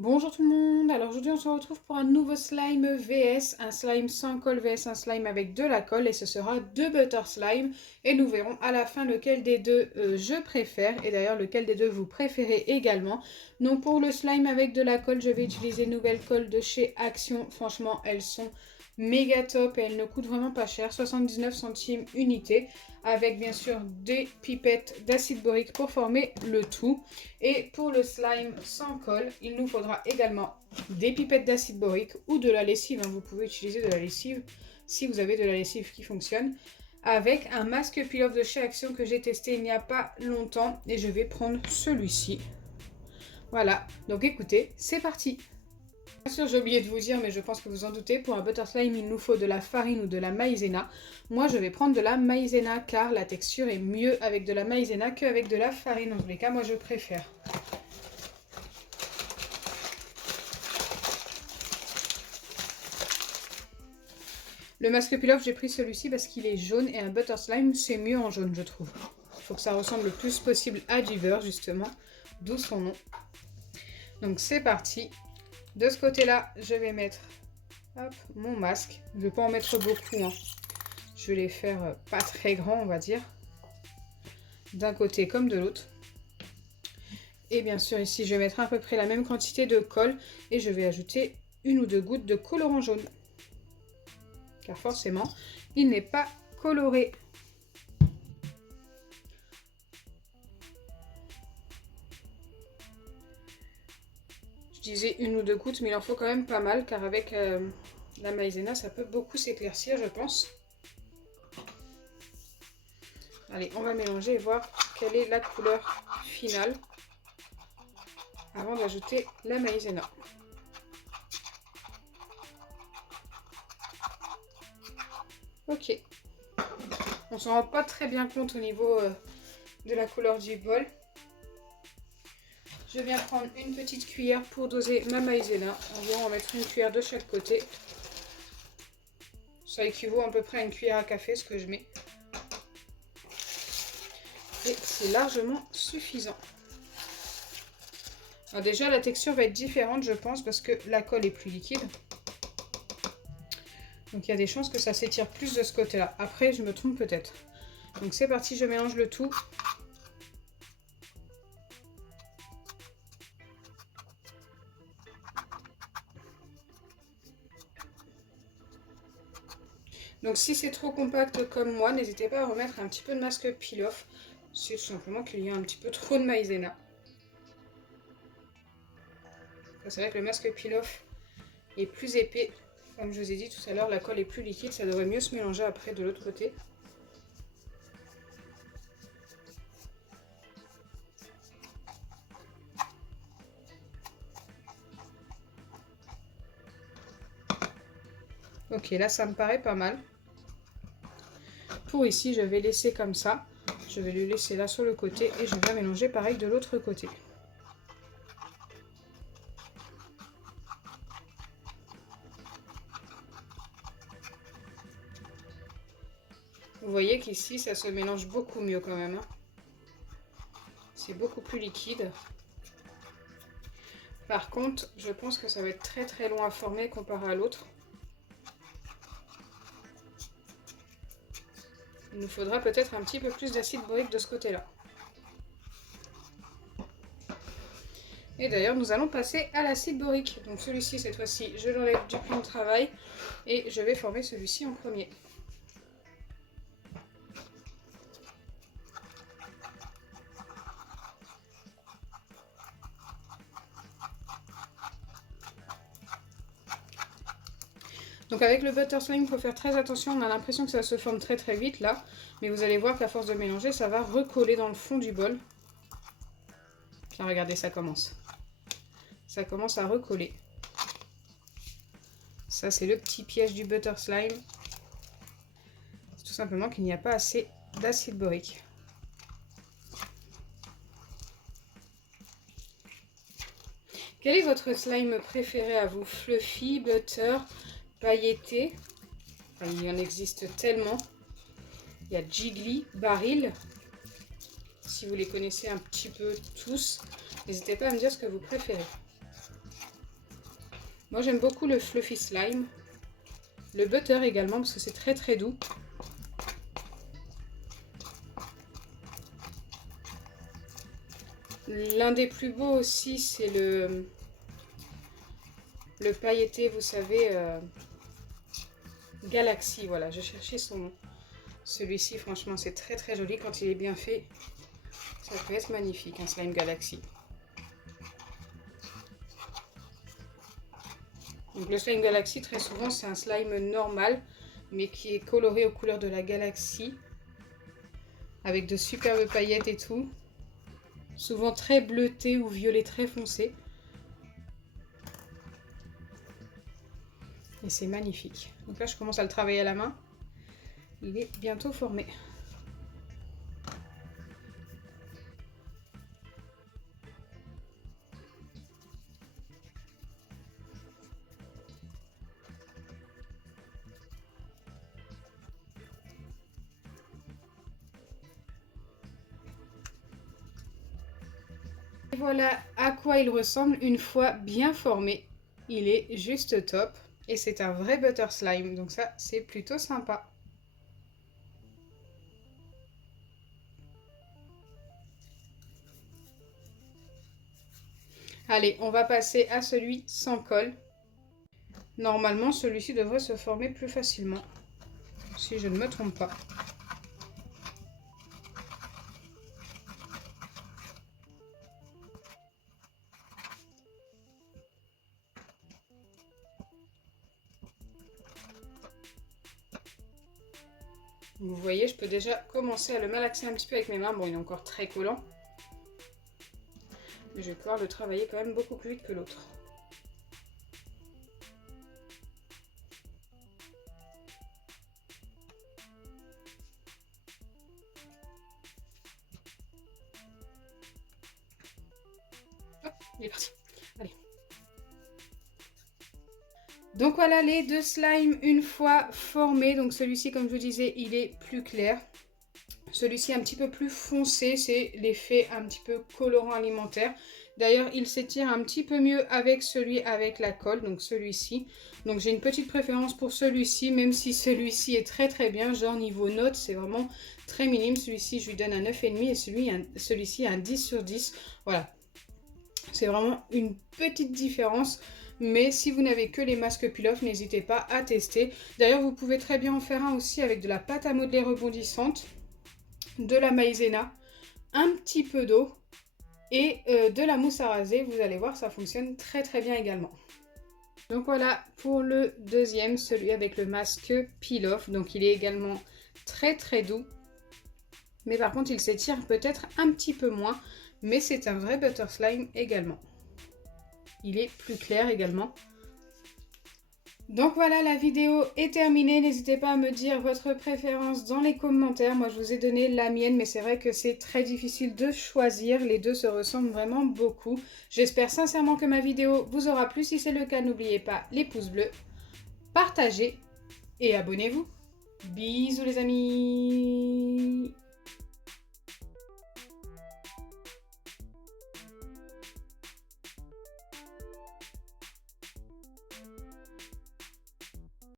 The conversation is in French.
Bonjour tout le monde, alors aujourd'hui on se retrouve pour un nouveau slime vs, un slime sans colle vs un slime avec de la colle et ce sera deux butter slime et nous verrons à la fin lequel des deux je préfère et d'ailleurs lequel des deux vous préférez également. Donc pour le slime avec de la colle je vais utiliser une nouvelle colle de chez Action, franchement elles sont méga top et elles ne coûtent vraiment pas cher, 79 centimes unité avec bien sûr des pipettes d'acide borique pour former le tout. Et pour le slime sans colle, il nous faudra également des pipettes d'acide borique ou de la lessive. Vous pouvez utiliser de la lessive si vous avez de la lessive qui fonctionne. Avec un masque peel-off de chez Action que j'ai testé il n'y a pas longtemps. Et je vais prendre celui-ci. Voilà, donc écoutez, c'est parti. Bien sûr, j'ai oublié de vous dire, mais je pense que vous en doutez, pour un butter slime, il nous faut de la farine ou de la maïzena. Moi, je vais prendre de la maïzena car la texture est mieux avec de la maïzena qu'avec de la farine. En tous les cas, moi, je préfère. Le masque peel-off, j'ai pris celui-ci parce qu'il est jaune et un butter slime, c'est mieux en jaune, je trouve. Il faut que ça ressemble le plus possible à du beurre, justement, d'où son nom. Donc, c'est parti. De ce côté-là, je vais mettre hop, mon masque. Je ne vais pas en mettre beaucoup, hein. Je vais les faire pas très grands, on va dire. D'un côté comme de l'autre. Et bien sûr, ici, je vais mettre à peu près la même quantité de colle. Et je vais ajouter une ou deux gouttes de colorant jaune. Car forcément, il n'est pas coloré. Je disais une ou deux gouttes, mais il en faut quand même pas mal. Car avec la maïzena, ça peut beaucoup s'éclaircir, je pense. Allez, on va mélanger et voir quelle est la couleur finale avant d'ajouter la maïzena. Ok. On s'en rend pas très bien compte au niveau de la couleur du bol. Je viens prendre une petite cuillère pour doser ma maïzena. On va en mettre une cuillère de chaque côté. Ça équivaut à peu près à une cuillère à café ce que je mets. Et c'est largement suffisant. Alors déjà la texture va être différente je pense parce que la colle est plus liquide. Donc il y a des chances que ça s'étire plus de ce côté-là. Après je me trompe peut-être. Donc c'est parti, je mélange le tout. Donc si c'est trop compact comme moi, n'hésitez pas à remettre un petit peu de masque peel-off. C'est tout simplement qu'il y a un petit peu trop de maïzena. C'est vrai que le masque peel-off est plus épais. Comme je vous ai dit tout à l'heure, la colle est plus liquide, ça devrait mieux se mélanger après de l'autre côté. Ok, là ça me paraît pas mal. Pour ici, je vais laisser comme ça. Je vais le laisser là sur le côté et je vais mélanger pareil de l'autre côté. Vous voyez qu'ici, ça se mélange beaucoup mieux quand même. C'est beaucoup plus liquide. Par contre, je pense que ça va être très très long à former comparé à l'autre. Il nous faudra peut-être un petit peu plus d'acide borique de ce côté-là. Et d'ailleurs, nous allons passer à l'acide borique. Donc celui-ci, cette fois-ci, je l'enlève du plan de travail et je vais former celui-ci en premier. Donc avec le butter slime, il faut faire très attention. On a l'impression que ça se forme très très vite là. Mais vous allez voir qu'à force de mélanger, ça va recoller dans le fond du bol. Tiens, regardez, ça commence. Ça commence à recoller. Ça, c'est le petit piège du butter slime. C'est tout simplement qu'il n'y a pas assez d'acide borique. Quel est votre slime préféré à vous? Fluffy, butter, pailleté? Enfin, il y en existe tellement. Il y a Jiggly, Baril. Si vous les connaissez un petit peu tous, n'hésitez pas à me dire ce que vous préférez. Moi j'aime beaucoup le fluffy slime. Le butter également parce que c'est très très doux. L'un des plus beaux aussi c'est le pailleté, vous savez, Galaxy, voilà, je cherchais son nom. Celui-ci franchement c'est très très joli quand il est bien fait. Ça peut être magnifique un slime Galaxy. Donc le slime Galaxy très souvent c'est un slime normal mais qui est coloré aux couleurs de la galaxie avec de superbes paillettes et tout. Souvent très bleuté ou violet très foncé. Et c'est magnifique. Donc là je commence à le travailler à la main. Il est bientôt formé. Et voilà à quoi il ressemble une fois bien formé. Il est juste top. Et c'est un vrai butter slime. Donc ça, c'est plutôt sympa. Allez, on va passer à celui sans colle. Normalement, celui-ci devrait se former plus facilement. Si je ne me trompe pas. Vous voyez, je peux déjà commencer à le malaxer un petit peu avec mes mains. Bon, il est encore très collant. Mais je vais pouvoir le travailler quand même beaucoup plus vite que l'autre. Hop, il est parti. Allez. Donc voilà les deux slimes une fois formés. Donc celui-ci, comme je vous disais, il est plus clair. Celui-ci un petit peu plus foncé, c'est l'effet un petit peu colorant alimentaire. D'ailleurs, il s'étire un petit peu mieux avec celui avec la colle, donc celui-ci. Donc j'ai une petite préférence pour celui-ci, même si celui-ci est très très bien. Genre niveau note, c'est vraiment très minime. Celui-ci, je lui donne un 9,5 et celui-ci un 10 sur 10. Voilà, c'est vraiment une petite différence. Mais si vous n'avez que les masques peel-off, n'hésitez pas à tester. D'ailleurs, vous pouvez très bien en faire un aussi avec de la pâte à modeler rebondissante, de la maïzena, un petit peu d'eau et de la mousse à raser. Vous allez voir, ça fonctionne très très bien également. Donc voilà pour le deuxième, celui avec le masque peel-off. Donc il est également très très doux. Mais par contre, il s'étire peut-être un petit peu moins. Mais c'est un vrai butter slime également. Il est plus clair également. Donc voilà, la vidéo est terminée. N'hésitez pas à me dire votre préférence dans les commentaires. Moi, je vous ai donné la mienne, mais c'est vrai que c'est très difficile de choisir. Les deux se ressemblent vraiment beaucoup. J'espère sincèrement que ma vidéo vous aura plu. Si c'est le cas, n'oubliez pas les pouces bleus, partagez et abonnez-vous. Bisous les amis!